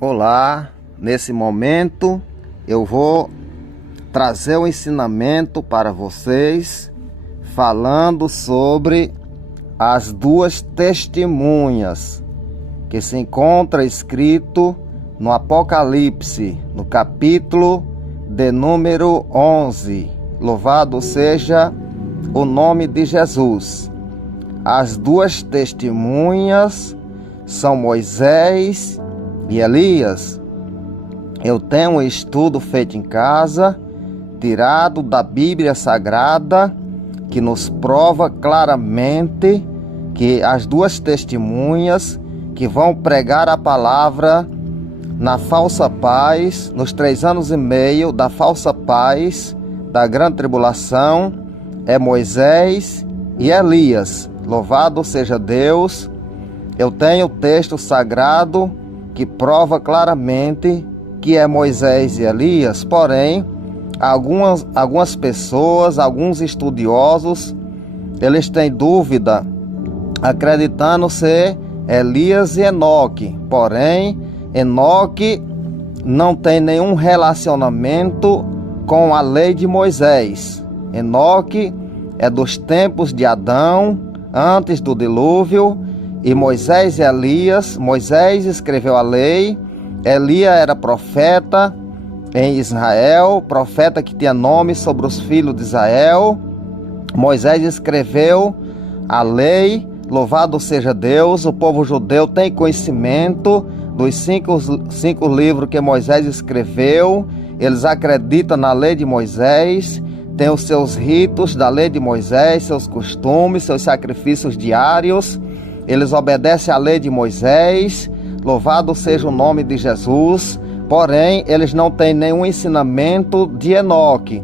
Olá, nesse momento eu vou trazer um ensinamento para vocês falando sobre as duas testemunhas que se encontra escrito no Apocalipse, no capítulo de número 11. Louvado seja o nome de Jesus. As duas testemunhas são Moisés e Elias. Eu tenho um estudo feito em casa, tirado da Bíblia Sagrada, que nos prova claramente que as duas testemunhas que vão pregar a palavra na falsa paz, nos 3 anos e meio da falsa paz, da grande tribulação, é Moisés e Elias. Louvado seja Deus. Eu tenho o texto sagrado que prova claramente que é Moisés e Elias, porém, algumas pessoas, alguns estudiosos, eles têm dúvida, acreditando ser Elias e Enoque. Porém, Enoque não tem nenhum relacionamento com a lei de Moisés. Enoque é dos tempos de Adão, antes do dilúvio, e Moisés e Elias, Moisés escreveu a lei, Elias era profeta em Israel, profeta que tinha nome sobre os filhos de Israel. Moisés escreveu a lei, louvado seja Deus. O povo judeu tem conhecimento dos cinco livros que Moisés escreveu. Eles acreditam na lei de Moisés, têm os seus ritos da lei de Moisés, seus costumes, seus sacrifícios diários. Eles obedecem à lei de Moisés, louvado seja o nome de Jesus. Porém, eles não têm nenhum ensinamento de Enoque,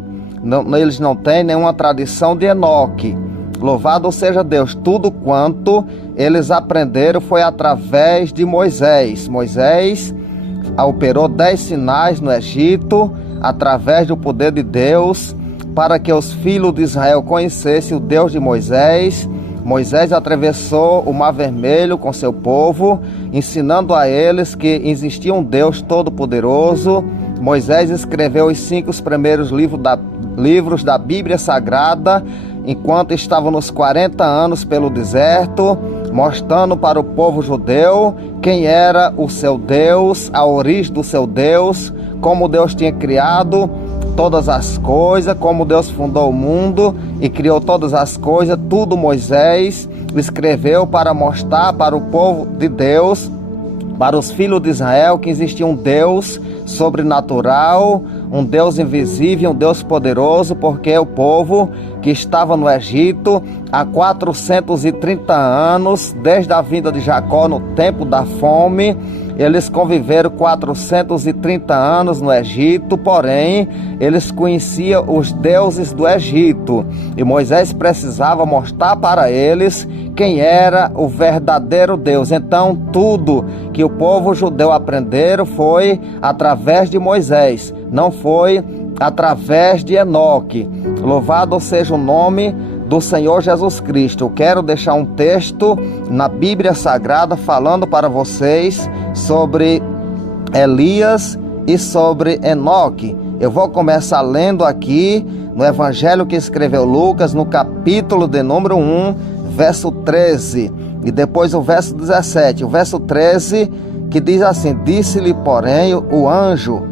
eles não têm nenhuma tradição de Enoque. Louvado seja Deus, tudo quanto eles aprenderam foi através de Moisés. Moisés operou 10 sinais no Egito, através do poder de Deus, para que os filhos de Israel conhecessem o Deus de Moisés. Moisés atravessou o Mar Vermelho com seu povo, ensinando a eles que existia um Deus todo-poderoso. Moisés escreveu os 5 primeiros livros da Bíblia Sagrada, enquanto estava nos 40 anos pelo deserto, mostrando para o povo judeu quem era o seu Deus, a origem do seu Deus, como Deus tinha criado todas as coisas, como Deus fundou o mundo e criou todas as coisas. Tudo Moisés escreveu para mostrar para o povo de Deus, para os filhos de Israel, que existia um Deus sobrenatural, um Deus invisível, um Deus poderoso, porque o povo que estava no Egito há 430 anos, desde a vinda de Jacó no tempo da fome, eles conviveram 430 anos no Egito, porém, eles conheciam os deuses do Egito. E Moisés precisava mostrar para eles quem era o verdadeiro Deus. Então, tudo que o povo judeu aprenderam foi através de Moisés, não foi através de Enoque. Louvado seja o nome do Senhor Jesus Cristo. Eu quero deixar um texto na Bíblia Sagrada falando para vocês sobre Elias e sobre Enoque. Eu vou começar lendo aqui no Evangelho que escreveu Lucas, no capítulo de número 1, verso 13, e depois o verso 17. O verso 13 que diz assim: disse-lhe, porém, o anjo: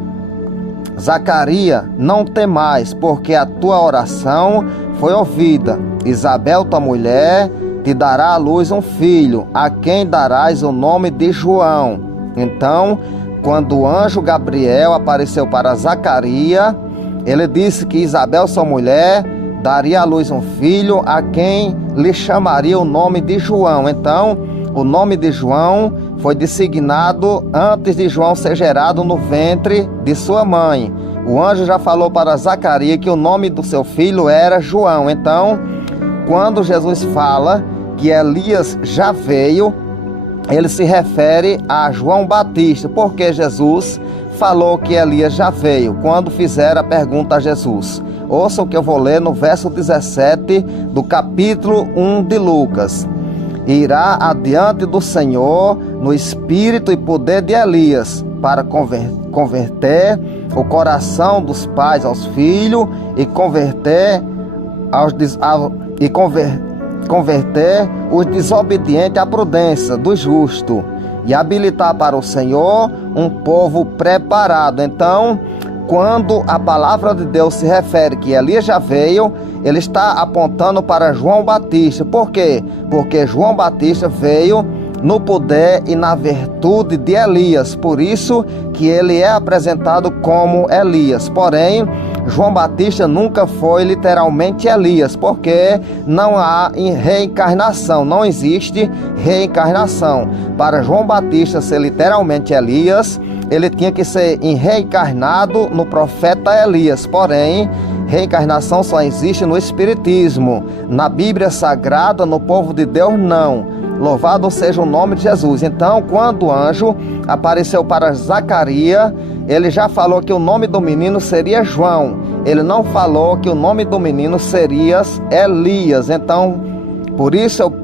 Zacarias, não temais, porque a tua oração foi ouvida. Isabel, tua mulher, te dará à luz um filho, a quem darás o nome de João. Então, quando o anjo Gabriel apareceu para Zacarias, ele disse que Isabel, sua mulher, daria à luz um filho, a quem lhe chamaria o nome de João. Então, o nome de João foi designado antes de João ser gerado no ventre de sua mãe. O anjo já falou para Zacarias que o nome do seu filho era João. Então, quando Jesus fala que Elias já veio, ele se refere a João Batista, porque Jesus falou que Elias já veio, quando fizeram a pergunta a Jesus. Ouça o que eu vou ler no verso 17 do capítulo 1 de Lucas. Irá adiante do Senhor no espírito e poder de Elias, para converter o coração dos pais aos filhos e converter os desobedientes à prudência do justo e habilitar para o Senhor um povo preparado. Então, quando a palavra de Deus se refere que Elias já veio, ele está apontando para João Batista. Por quê? Porque João Batista veio no poder e na virtude de Elias, por isso que ele é apresentado como Elias. Porém, João Batista nunca foi literalmente Elias, porque não há reencarnação, não existe reencarnação. Para João Batista ser literalmente Elias, ele tinha que ser reencarnado no profeta Elias. Porém, reencarnação só existe no Espiritismo. Na Bíblia Sagrada, no povo de Deus, não. Louvado seja o nome de Jesus. Então, quando o anjo apareceu para Zacarias, ele já falou que o nome do menino seria João. Ele não falou que o nome do menino seria Elias. Então, por isso eu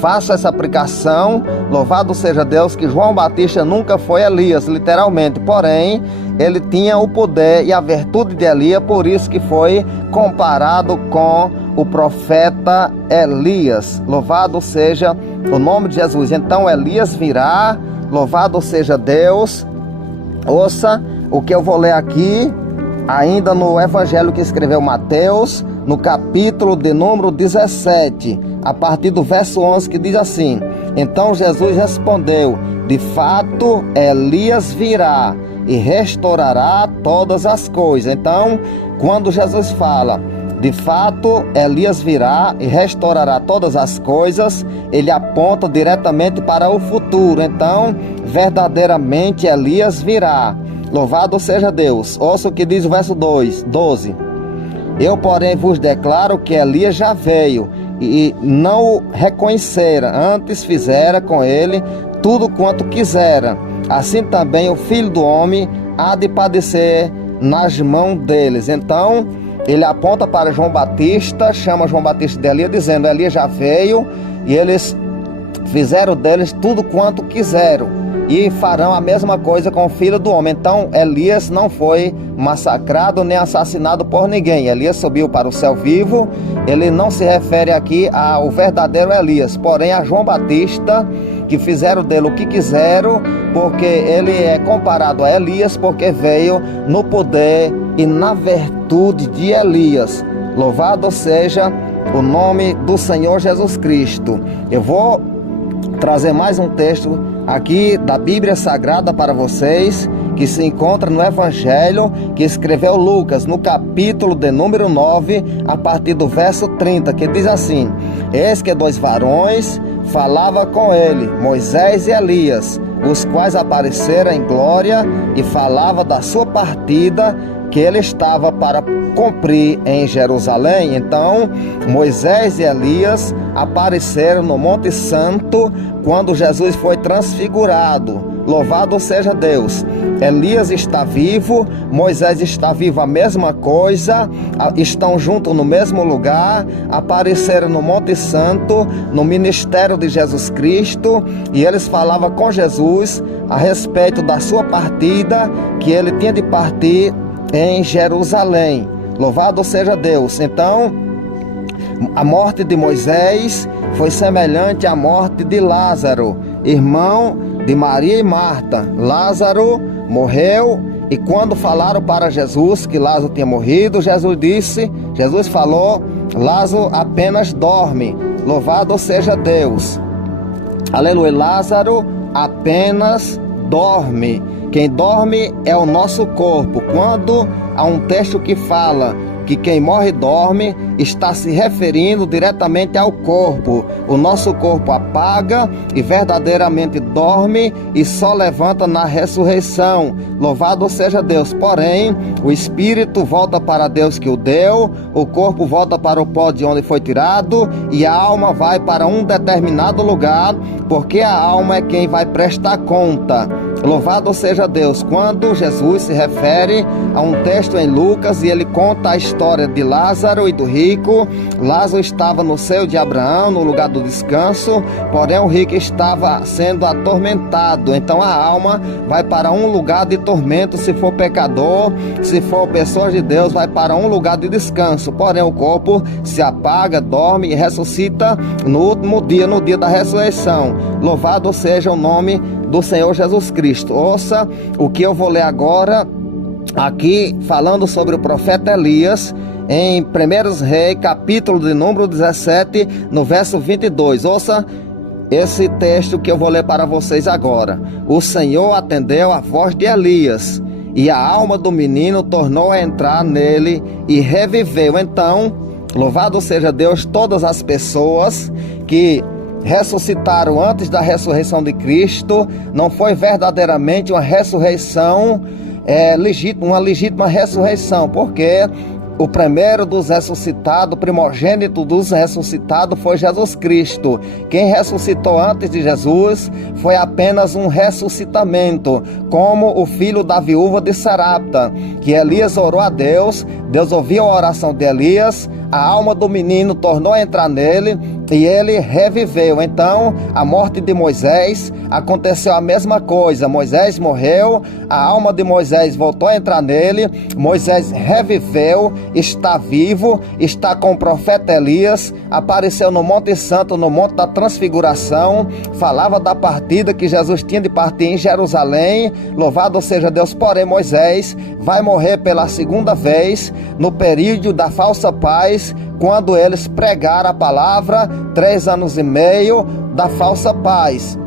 faço essa aplicação. Louvado seja Deus que João Batista nunca foi Elias, literalmente. Porém, ele tinha o poder e a virtude de Elias, por isso que foi comparado com o profeta Elias. Louvado seja o nome de Jesus. Então Elias virá, louvado seja Deus. Ouça o que eu vou ler aqui, ainda no evangelho que escreveu Mateus, no capítulo de número 17, a partir do verso 11, que diz assim: Então Jesus respondeu: De fato, Elias virá e restaurará todas as coisas. Então, quando Jesus fala de fato, Elias virá e restaurará todas as coisas, ele aponta diretamente para o futuro. Então, verdadeiramente Elias virá. Louvado seja Deus. Ouça o que diz o verso 12. Eu, porém, vos declaro que Elias já veio e não o reconheceram, antes fizera com ele tudo quanto quisera. Assim também o Filho do Homem há de padecer nas mãos deles. Então, ele aponta para João Batista, chama João Batista de Elias, dizendo: Elias já veio e eles fizeram deles tudo quanto quiseram e farão a mesma coisa com o Filho do Homem. Então Elias não foi massacrado nem assassinado por ninguém. Elias subiu para o céu vivo. Ele não se refere aqui ao verdadeiro Elias, porém a João Batista, que fizeram dele o que quiseram, porque ele é comparado a Elias, porque veio no poder e na virtude de Elias. Louvado seja o nome do Senhor Jesus Cristo. Eu vou trazer mais um texto aqui da Bíblia Sagrada para vocês, que se encontra no Evangelho que escreveu Lucas, no capítulo de número 9, a partir do verso 30, que diz assim: Eis que 2 varões falava com ele, Moisés e Elias, os quais apareceram em glória, e falava da sua partida, que ele estava para cumprir em Jerusalém. Então Moisés e Elias apareceram no Monte Santo quando Jesus foi transfigurado. Louvado seja Deus. Elias está vivo, Moisés está vivo, a mesma coisa, estão juntos no mesmo lugar, apareceram no Monte Santo, no ministério de Jesus Cristo, e eles falavam com Jesus a respeito da sua partida, que ele tinha de partir em Jerusalém. Louvado seja Deus. Então, a morte de Moisés foi semelhante à morte de Lázaro, irmão de Maria e Marta. Lázaro morreu, e quando falaram para Jesus que Lázaro tinha morrido, Jesus falou: Lázaro apenas dorme. Louvado seja Deus. Aleluia. Lázaro apenas dorme. Quem dorme é o nosso corpo. Quando há um texto que fala que quem morre dorme, está se referindo diretamente ao corpo. O nosso corpo apaga e verdadeiramente dorme e só levanta na ressurreição. Louvado seja Deus. Porém, o espírito volta para Deus que o deu, o corpo volta para o pó de onde foi tirado, e a alma vai para um determinado lugar, porque a alma é quem vai prestar conta. Louvado seja Deus. Quando Jesus se refere a um texto em Lucas e ele conta a história história de Lázaro e do rico. Lázaro estava no seio de Abraão, no lugar do descanso, porém o rico estava sendo atormentado. Então a alma vai para um lugar de tormento se for pecador, se for pessoa de Deus, vai para um lugar de descanso. Porém o corpo se apaga, dorme e ressuscita no último dia, no dia da ressurreição. Louvado seja o nome do Senhor Jesus Cristo. Ouça o que eu vou ler agora, aqui falando sobre o profeta Elias, em 1 Reis, capítulo de número 17, no verso 22. Ouça esse texto que eu vou ler para vocês agora. O Senhor atendeu a voz de Elias, e a alma do menino tornou a entrar nele e reviveu. Então, louvado seja Deus, todas as pessoas que ressuscitaram antes da ressurreição de Cristo, não foi verdadeiramente uma ressurreição uma legítima ressurreição, porque o primeiro dos ressuscitados, o primogênito dos ressuscitados foi Jesus Cristo. Quem ressuscitou antes de Jesus foi apenas um ressuscitamento, como o filho da viúva de Sarapta, que Elias orou a Deus, Deus ouviu a oração de Elias, a alma do menino tornou a entrar nele e ele reviveu. Então, a morte de Moisés aconteceu a mesma coisa. Moisés morreu, a alma de Moisés voltou a entrar nele, Moisés reviveu, está vivo, está com o profeta Elias, apareceu no Monte Santo, no Monte da Transfiguração, falava da partida que Jesus tinha de partir em Jerusalém. Louvado seja Deus. Porém Moisés vai morrer pela segunda vez no período da falsa paz, quando eles pregaram a palavra, 3 anos e meio da falsa paz.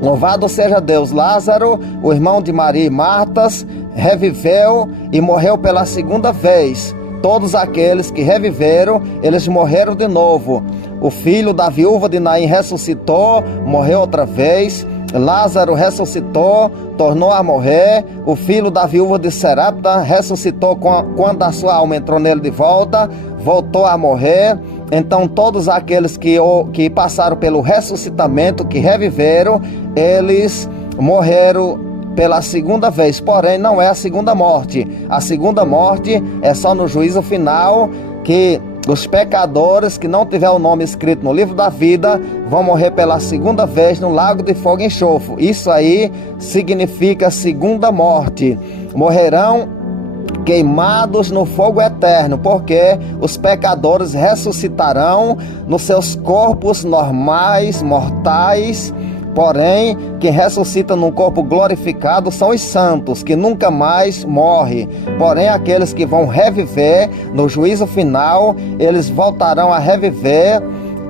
Louvado seja Deus. Lázaro, o irmão de Maria e Martas, reviveu e morreu pela segunda vez. Todos aqueles que reviveram, eles morreram de novo. O filho da viúva de Naim ressuscitou, morreu outra vez. Lázaro ressuscitou, tornou a morrer. O filho da viúva de Sarepta ressuscitou quando a sua alma entrou nele de volta, voltou a morrer. Então todos aqueles que passaram pelo ressuscitamento, que reviveram, eles morreram pela segunda vez. Porém não é a segunda morte. A segunda morte é só no juízo final, que os pecadores que não tiver o nome escrito no livro da vida vão morrer pela segunda vez no lago de fogo e enxofre. Isso aí significa segunda morte. Morrerão queimados no fogo eterno, porque os pecadores ressuscitarão nos seus corpos normais, mortais. Porém, quem ressuscita num corpo glorificado são os santos, que nunca mais morrem. Porém, aqueles que vão reviver no juízo final, eles voltarão a reviver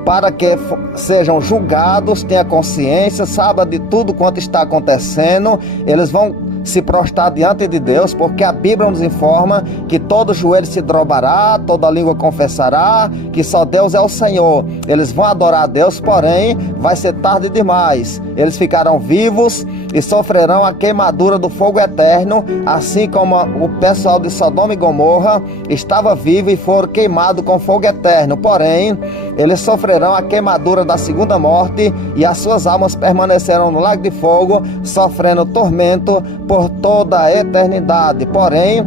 para que sejam julgados, tenham consciência, saibam de tudo quanto está acontecendo. Eles vão se prostrar diante de Deus, porque a Bíblia nos informa que todo joelho se dobrará, toda língua confessará que só Deus é o Senhor. Eles vão adorar a Deus, porém vai ser tarde demais. Eles ficarão vivos e sofrerão a queimadura do fogo eterno, assim como o pessoal de Sodoma e Gomorra estava vivo e foram queimados com fogo eterno. Porém, eles sofrerão a queimadura da segunda morte e as suas almas permanecerão no lago de fogo, sofrendo tormento por toda a eternidade. Porém,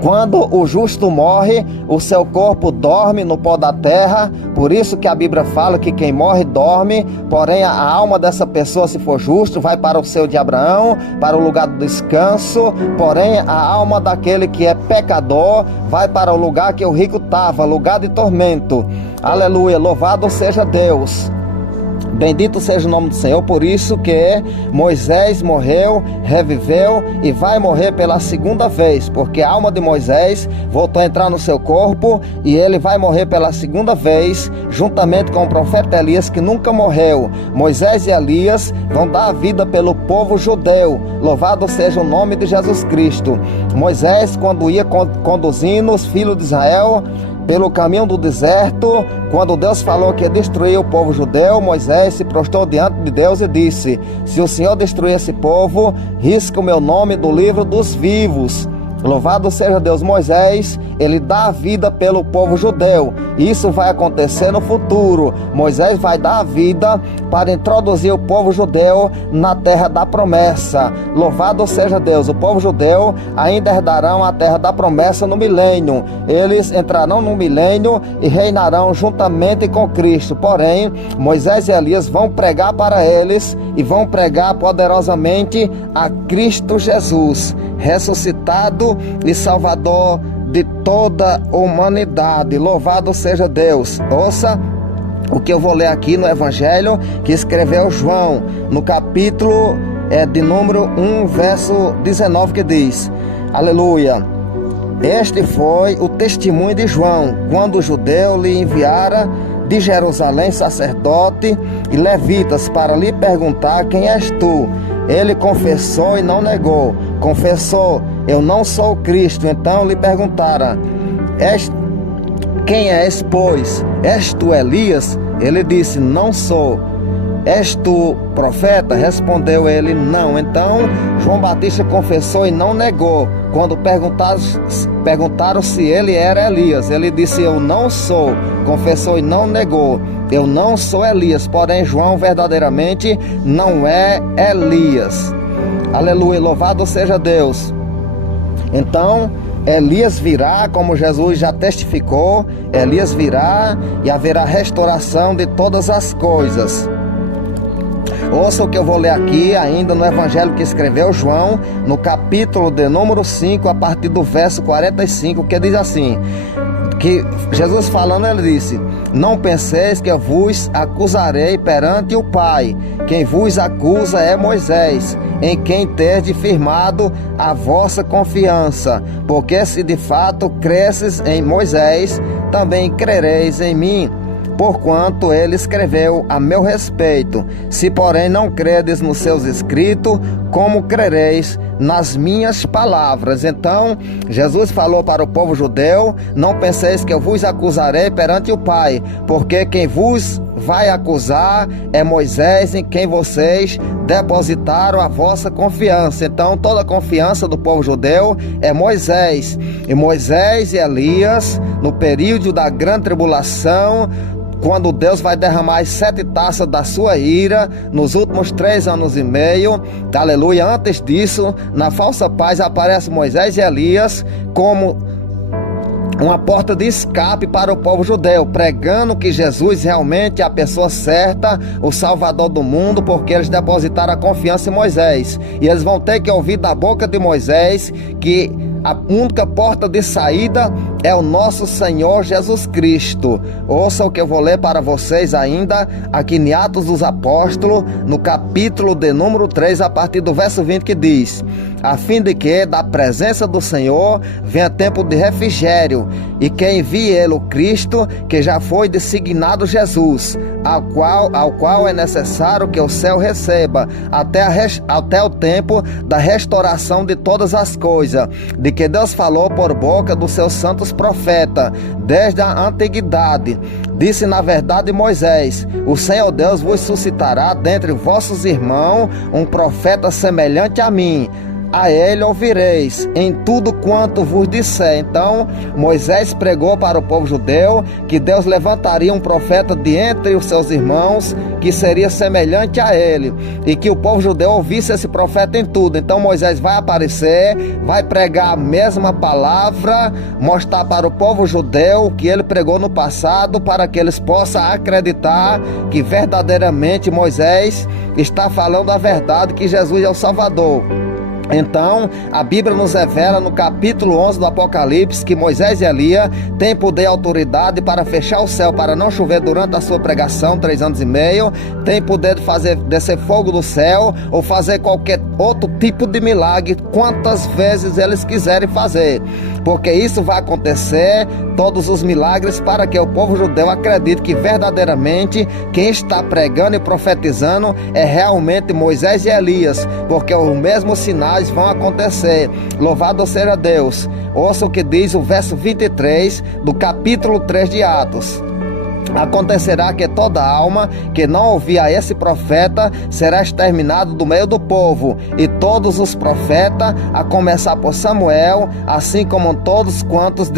quando o justo morre, o seu corpo dorme no pó da terra. Por isso que a Bíblia fala que quem morre dorme. Porém, a alma dessa pessoa, se for justo, vai para o seio de Abraão, para o lugar do descanso. Porém, a alma daquele que é pecador vai para o lugar que o rico estava, lugar de tormento. Aleluia, louvado seja Deus. Bendito seja o nome do Senhor. Por isso que Moisés morreu, reviveu e vai morrer pela segunda vez, porque a alma de Moisés voltou a entrar no seu corpo e ele vai morrer pela segunda vez, juntamente com o profeta Elias, que nunca morreu. Moisés e Elias vão dar a vida pelo povo judeu. Louvado seja o nome de Jesus Cristo. Moisés, quando ia conduzindo os filhos de Israel pelo caminho do deserto, quando Deus falou que ia destruir o povo judeu, Moisés se prostrou diante de Deus e disse: se o Senhor destruir esse povo, risca o meu nome do livro dos vivos. Louvado seja Deus. Moisés, ele dá a vida pelo povo judeu. Isso vai acontecer no futuro. Moisés vai dar a vida para introduzir o povo judeu na terra da promessa. Louvado seja Deus. O povo judeu ainda herdarão a terra da promessa no milênio. Eles entrarão no milênio e reinarão juntamente com Cristo. Porém, Moisés e Elias vão pregar para eles e vão pregar poderosamente a Cristo Jesus, ressuscitado e Salvador de toda a humanidade. Louvado seja Deus. Ouça o que eu vou ler aqui no Evangelho que escreveu João, no capítulo de número 1, verso 19, que diz: aleluia. Este foi o testemunho de João, quando o judeu lhe enviara de Jerusalém sacerdote e levitas para lhe perguntar: quem és tu? Ele confessou e não negou. Confessou: eu não sou o Cristo. Então lhe perguntaram: quem és, pois? És tu Elias? Ele disse: não sou. És tu profeta? Respondeu ele: não. Então João Batista confessou e não negou. Quando perguntaram se ele era Elias, ele disse: eu não sou. Confessou e não negou: eu não sou Elias. Porém João verdadeiramente não é Elias. Aleluia, louvado seja Deus. Então Elias virá, como Jesus já testificou. Elias virá e haverá restauração de todas as coisas. Ouça o que eu vou ler aqui ainda no Evangelho que escreveu João, no capítulo de número 5, a partir do verso 45, que diz assim, que Jesus falando, ele disse: não penseis que eu vos acusarei perante o Pai. Quem vos acusa é Moisés, em quem tendes firmado a vossa confiança. Porque se de fato cresces em Moisés, também crereis em mim, porquanto ele escreveu a meu respeito. Se porém não credes nos seus escritos, como crereis nas minhas palavras? Então Jesus falou para o povo judeu: não penseis que eu vos acusarei perante o Pai, porque quem vos vai acusar é Moisés, em quem vocês depositaram a vossa confiança. Então toda a confiança do povo judeu é Moisés. E Moisés e Elias, no período da grande tribulação, quando Deus vai derramar as 7 taças da sua ira, nos últimos 3 anos e meio, aleluia. Antes disso, na falsa paz, aparece Moisés e Elias como uma porta de escape para o povo judeu, pregando que Jesus realmente é a pessoa certa, o Salvador do mundo, porque eles depositaram a confiança em Moisés. E eles vão ter que ouvir da boca de Moisés que a única porta de saída é o nosso Senhor Jesus Cristo. Ouça o que eu vou ler para vocês ainda aqui em Atos dos Apóstolos, no capítulo de número 3, a partir do verso 20, que diz: a fim de que da presença do Senhor venha tempo de refrigério, e que envie ele o Cristo, que já foi designado Jesus, ao qual é necessário que o céu receba até o tempo da restauração de todas as coisas, de que Deus falou por boca dos seus santos profetas desde a antiguidade. Disse na verdade Moisés: o Senhor Deus vos suscitará dentre vossos irmãos um profeta semelhante a mim. A ele ouvireis em tudo quanto vos disser. Então Moisés pregou para o povo judeu que Deus levantaria um profeta de entre os seus irmãos, que seria semelhante a ele, e que o povo judeu ouvisse esse profeta em tudo. Então Moisés vai aparecer, vai pregar a mesma palavra, mostrar para o povo judeu o que ele pregou no passado, para que eles possam acreditar que verdadeiramente Moisés está falando a verdade, que Jesus é o Salvador. Então, a Bíblia nos revela no capítulo 11 do Apocalipse que Moisés e Elias têm poder e autoridade para fechar o céu, para não chover durante a sua pregação, 3 anos e meio. Tem poder de fazer descer fogo do céu ou fazer qualquer outro tipo de milagre, quantas vezes eles quiserem fazer. Porque isso vai acontecer, todos os milagres, para que o povo judeu acredite que verdadeiramente quem está pregando e profetizando é realmente Moisés e Elias, porque os mesmos sinais vão acontecer. Louvado seja Deus. Ouça o que diz o verso 23 do capítulo 3 de Atos. acontecerá que toda alma que não ouvir a esse profeta será exterminado do meio do povo, e todos os profetas, a começar por Samuel, assim como todos quantos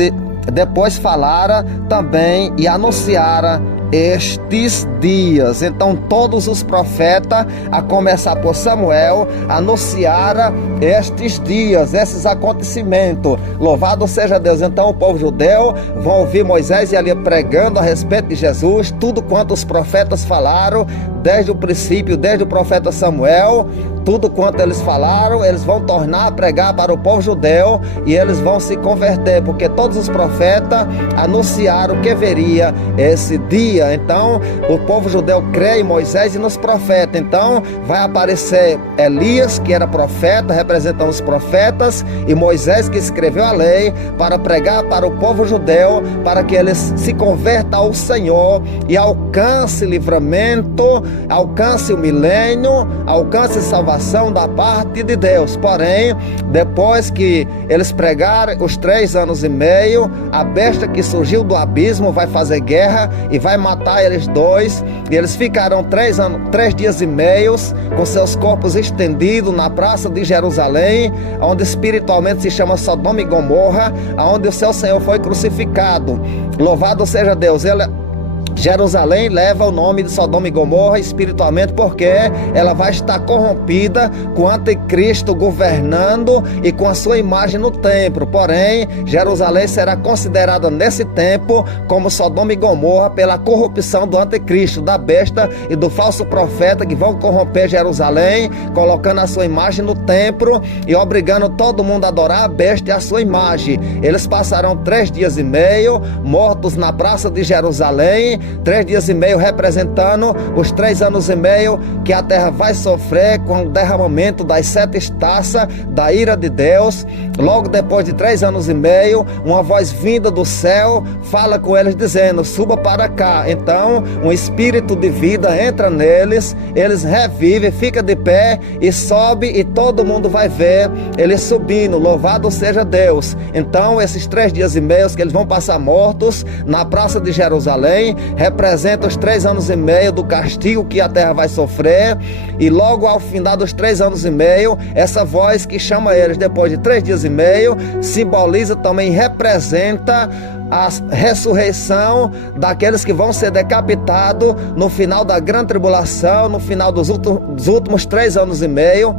depois falara também e anunciara estes dias. Então todos os profetas, a começar por Samuel, anunciaram estes dias, esses acontecimentos. Louvado seja Deus. Então o povo judeu vão ouvir Moisés e Elias pregando a respeito de Jesus, tudo quanto os profetas falaram, desde o princípio, desde o profeta Samuel, tudo quanto eles falaram, eles vão tornar a pregar para o povo judeu, e eles vão se converter, porque todos os profetas anunciaram que viria esse dia. Então o povo judeu crê em Moisés e nos profetas. Então vai aparecer Elias, que era profeta, representando os profetas, e Moisés, que escreveu a lei, para pregar para o povo judeu, para que eles se convertam ao Senhor e alcance livramento, alcance o milênio, alcance salvação da parte de Deus. Porém, depois que eles pregaram os 3 anos e meio, a besta que surgiu do abismo vai fazer guerra e vai matar eles dois, e eles ficarão 3 dias e meios com seus corpos estendidos na praça de Jerusalém, onde espiritualmente se chama Sodoma e Gomorra, onde o seu Senhor foi crucificado. Louvado seja Deus. Jerusalém leva o nome de Sodoma e Gomorra espiritualmente, porque ela vai estar corrompida com o anticristo governando e com a sua imagem no templo. Porém, Jerusalém será considerada nesse tempo como Sodoma e Gomorra pela corrupção do anticristo, da besta e do falso profeta, que vão corromper Jerusalém, colocando a sua imagem no templo e obrigando todo mundo a adorar a besta e a sua imagem. Eles passarão 3 dias e meio mortos na praça de Jerusalém, 3 dias e meio representando os 3 anos e meio que a terra vai sofrer com o derramamento das 7 taças da ira de Deus. Logo depois de 3 anos e meio, uma voz vinda do céu fala com eles dizendo: suba para cá. Então um espírito de vida entra neles, eles revivem, fica de pé e sobe, e todo mundo vai ver eles subindo. Louvado seja Deus. Então esses 3 dias e meio que eles vão passar mortos na praça de Jerusalém representa os 3 anos e meio do castigo que a terra vai sofrer. E logo ao final dos 3 anos e meio, essa voz que chama eles depois de 3 dias e meio, simboliza também, representa a ressurreição daqueles que vão ser decapitados no final da grande tribulação, no final dos últimos 3 anos e meio.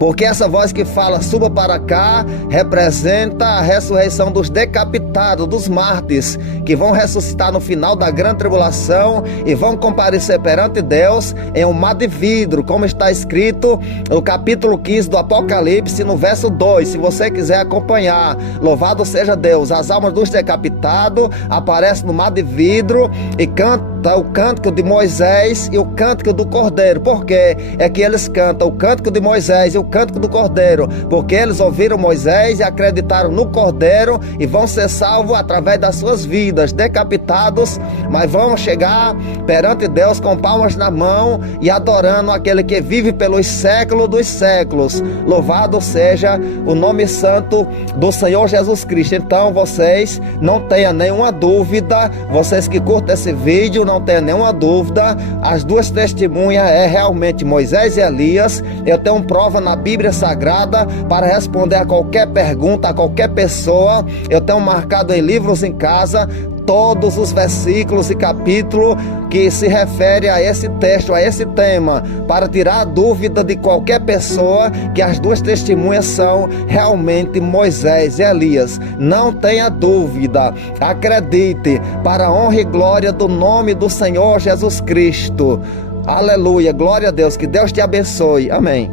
Porque essa voz que fala suba para cá representa a ressurreição dos decapitados, dos mártires, que vão ressuscitar no final da grande tribulação e vão comparecer perante Deus em um mar de vidro, como está escrito no capítulo 15 do Apocalipse, no verso 2. Se você quiser acompanhar, louvado seja Deus. As almas dos decapitados aparecem no mar de vidro e canta o cântico de Moisés e o cântico do Cordeiro. Por quê? É que eles cantam o cântico de Moisés e o cântico do Cordeiro, porque eles ouviram Moisés e acreditaram no Cordeiro e vão ser salvos através das suas vidas, decapitados, mas vão chegar perante Deus com palmas na mão e adorando aquele que vive pelos séculos dos séculos. Louvado seja o nome santo do Senhor Jesus Cristo. Então vocês não tenham nenhuma dúvida, vocês que curtem esse vídeo, não tenham nenhuma dúvida, as 2 testemunhas é realmente Moisés e Elias. Eu tenho prova na Bíblia Sagrada para responder a qualquer pergunta, a qualquer pessoa. Eu tenho marcado em livros em casa todos os versículos e capítulos que se refere a esse texto, a esse tema, para tirar a dúvida de qualquer pessoa que as 2 testemunhas são realmente Moisés e Elias. Não tenha dúvida, acredite, para a honra e glória do nome do Senhor Jesus Cristo. Aleluia, glória a Deus, que Deus te abençoe, amém.